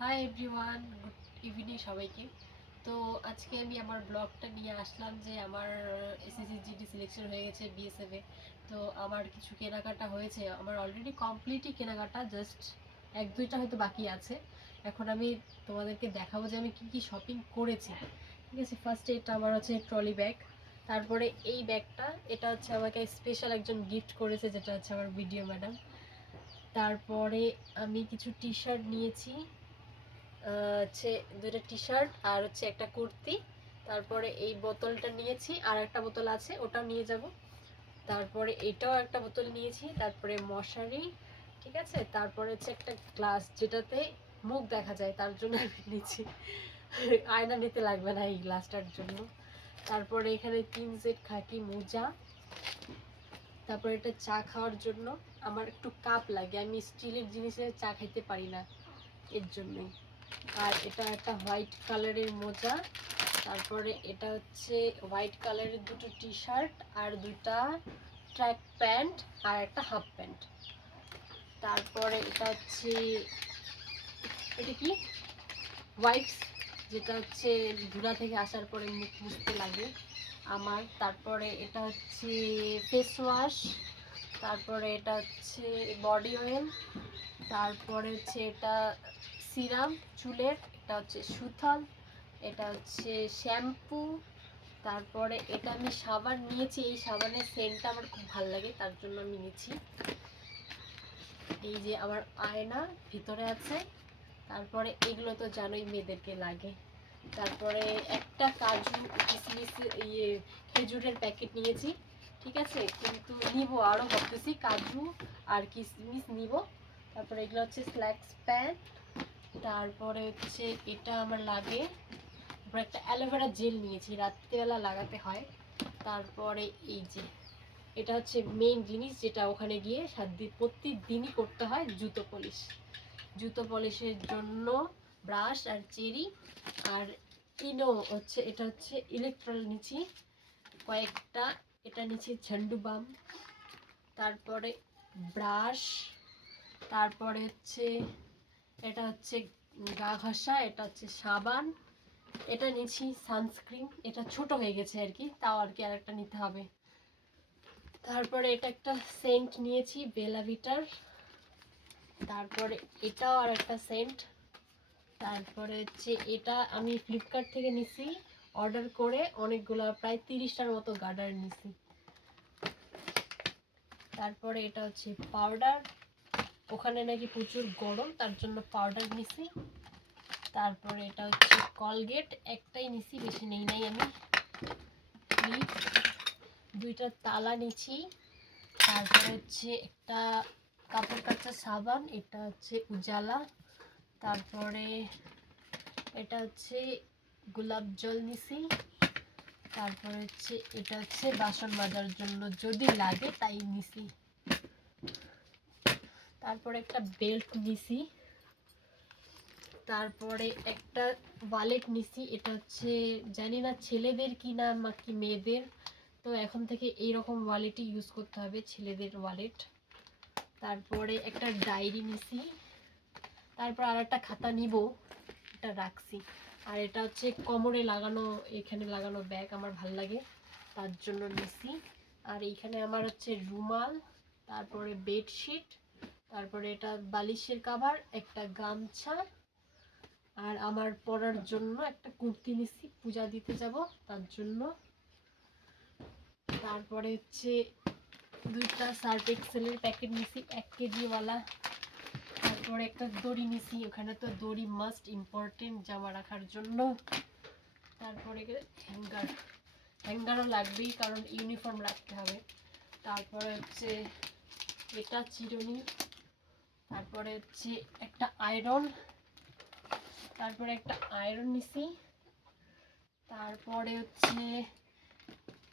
Hi everyone, good evening সবাইকে। তো আজকে আমি আমার ব্লগটা নিয়ে আসলাম যে আমার এসএসসি জিডি সিলেকশন হয়ে গেছে বিএসএফে। তো আমার কিছু কেনাকাটা হয়েছে, আমার অলরেডি কমপ্লিটই কেনাকাটা, জাস্ট এক দুইটা হয়তো বাকি আছে। এখন আমি তোমাদেরকে দেখাবো যে আমি কি কি শপিং করেছি। ঠিক আছে, ফার্স্টে এটা আমার হচ্ছে ট্রলি ব্যাগ। তারপরে এই ব্যাগটা, এটা হচ্ছে আমাকে স্পেশাল একজন গিফট করেছে, যেটা হচ্ছে আমার ভিডিও ম্যাডাম। তারপরে আমি কিছু টি শার্ট নিয়েছি, হচ্ছে দুটো টি শার্ট আর হচ্ছে একটা কুর্তি। তারপরে এই বোতলটা নিয়েছি, আর একটা বোতল আছে, ওটাও নিয়ে যাব। তারপরে এটাও একটা বোতল নিয়েছি। তারপরে মশারি, ঠিক আছে। তারপরে হচ্ছে একটা গ্লাস, যেটাতে মুখ দেখা যায়, তার জন্য আমি নিয়েছি। আয়না নিতে লাগবে না এই গ্লাসটার জন্য। তারপরে এখানে 3 সেট খাকি মোজা। তারপরে এটা চা খাওয়ার জন্য আমার একটু কাপ লাগে, আমি স্টিলের জিনিসে চা খেতে পারি না, এর জন্যই। আর এটা একটা হোয়াইট কালারের মোজা। তারপরে এটা হচ্ছে হোয়াইট কালারের দুটো টি শার্ট আর দুটা ট্র্যাক প্যান্ট আর একটা হাফ প্যান্ট। তারপরে এটা হচ্ছে, এটা কি, ওয়াইপস, যেটা হচ্ছে ধুলা থেকে আসার পরে মুখ মুছতে লাগে আমার। তারপরে এটা হচ্ছে ফেস ওয়াশ। তারপরে এটা হচ্ছে বডি অয়েল। তারপরে হচ্ছে এটা সিরাম চুলের, এটা হচ্ছে সুথল। এটা হচ্ছে শ্যাম্পু। তারপরে এটা আমি সাবান নিয়েছি, এই সাবানের সেন্টটা আমার খুব ভালো লাগে, তার জন্য আমি নিয়েছি। এই যে আমার আয়না ভিতরে আছে। তারপরে এগুলো তো জানোই মেয়েদেরকে লাগে। তারপরে একটা কাজু কিশমিশ, খেজুরের প্যাকেট নিয়েছি, ঠিক আছে। কিন্তু নিব আরও ভাবতেছি, কাজু আর কিশমিশ নিব। তারপরে এগুলো হচ্ছে স্ল্যাক্স প্যান্ট। তারপরে হচ্ছে এটা আমার লাগে। তারপরে একটা অ্যালোভেরা জেল নিয়েছি, রাত্রিবেলা লাগাতে হয়। তারপরে এই যে এটা হচ্ছে মেইন জিনিস, যেটা ওখানে গিয়ে প্রতিদিনই করতে হয়, জুতো পলিশ। জুতো পলিশের জন্য ব্রাশ আর চেরি আর ইনো হচ্ছে, এটা হচ্ছে ইলেকট্রল নিচ্ছি কয়েকটা। এটা নিচ্ছি ঝান্ডু বাম। তারপরে ব্রাশ। তারপরে হচ্ছে এটা হচ্ছে গা ঘষা, এটা হচ্ছে সাবান। এটা নিচ্ছি সানস্ক্রিন, এটা ছোট হয়ে গেছে আর কি, তাও আর কি আরেকটা নিতে হবে। তারপরে এটা একটা সেন্ট নিয়েছি, বেলা ভিটার। তারপরে এটাও আর একটা সেন্ট। তারপরে হচ্ছে এটা আমি ফ্লিপকার্ট থেকে নিছি, অর্ডার করে অনেকগুলো, প্রায় 30টার মতো গার্ডার নিছি। তারপরে এটা হচ্ছে পাউডার, ওখানে নাকি প্রচুর গরম, তার জন্য পাউডার নিছি। তারপরে এটা হচ্ছে কলগেট, একটাই নিছি, বেশি নেই নাই আমি। দুইটা তালা নিছি। তারপরে হচ্ছে একটা কাপড় কাচার সাবান, এটা হচ্ছে উজালা। তারপরে এটা হচ্ছে গোলাপ জল নিছি। তারপরে হচ্ছে এটা হচ্ছে বাসন মাজার জন্য যদি লাগে তাই নিছি। তারপরে একটা বেল্ট নিছি। তারপরে একটা ওয়ালেট নিছি, এটা হচ্ছে জানি না ছেলেদের কি না কি মেয়েদের, তো এখন থেকে এইরকম ওয়ালেটই ইউজ করতে হবে, ছেলেদের ওয়ালেট। তারপরে একটা ডায়েরি নিছি। তারপর আর একটা খাতা নিব, এটা রাখছি। আর এটা হচ্ছে কোমরে লাগানো, এখানে লাগানো ব্যাগ, আমার ভাল লাগে, তার জন্য নিছি। আর এইখানে আমার হচ্ছে রুমাল, তারপরে বেডশিট, তারপরে এটা বালিশের কভার, একটা গামছা, আর আমার পরার জন্য একটা কুর্তি নিছি, পূজা দিতে যাব তার জন্য। তারপরে হচ্ছে দুইটা সার্ফ এক্সেলের প্যাকেট নিছি 1 কেজিওয়ালা। তারপরে একটা দড়ি নিছি, ওখানে তো দড়ি মাস্ট ইম্পর্টেন্ট জামা রাখার জন্য। তারপরে হ্যাঙ্গারও লাগবেই, কারণ ইউনিফর্ম রাখতে হবে। তারপরে হচ্ছে এটা চিরুনি। তারপরে হচ্ছে একটা আয়রন। তারপরে একটা আয়রন নিছি। তারপরে হচ্ছে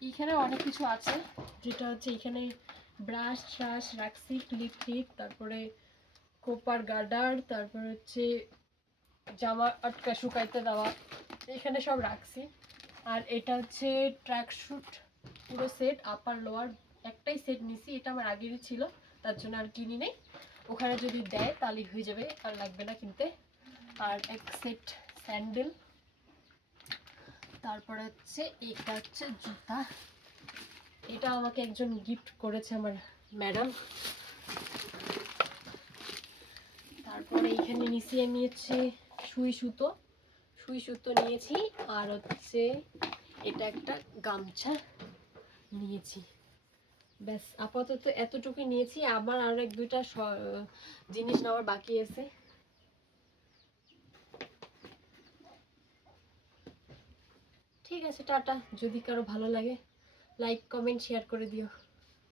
এখানে অনেক কিছু আছে, যেটা হচ্ছে এখানে ব্রাশ ট্রাশ রাখছি, ক্লিপ। তারপরে কোপার গার্ডার, তারপরে হচ্ছে জামা আটকা শুকাইতে দেওয়া, এখানে সব রাখছি। আর এটা হচ্ছে ট্র্যাক স্যুট, পুরো সেট, আপার লোয়ার একটাই সেট নিছি, এটা আমার আগেরই ছিল, তার জন্য আর কিনি নেই। ওখানে যদি দেয় তাহলেই হয়ে যাবে, আর লাগবে না কিনতে। আর এক সেট স্যান্ডেল, তারপরে হচ্ছে এটা হচ্ছে জুতা, এটা আমাকে একজন গিফট করেছে আমার ম্যাডাম। তারপরে এখানে নিচে আমি হচ্ছে সুই সুতো নিয়েছি, আর হচ্ছে এটা একটা গামছা নিয়েছি। ব্যাস আপাতত এতটুকুই নিয়েছি, আমার আরো এক দুইটা জিনিস নেওয়ার বাকি আছে। ঠিক আছে, টাটা। যদি কারো ভালো লাগে লাইক কমেন্ট শেয়ার করে দিও।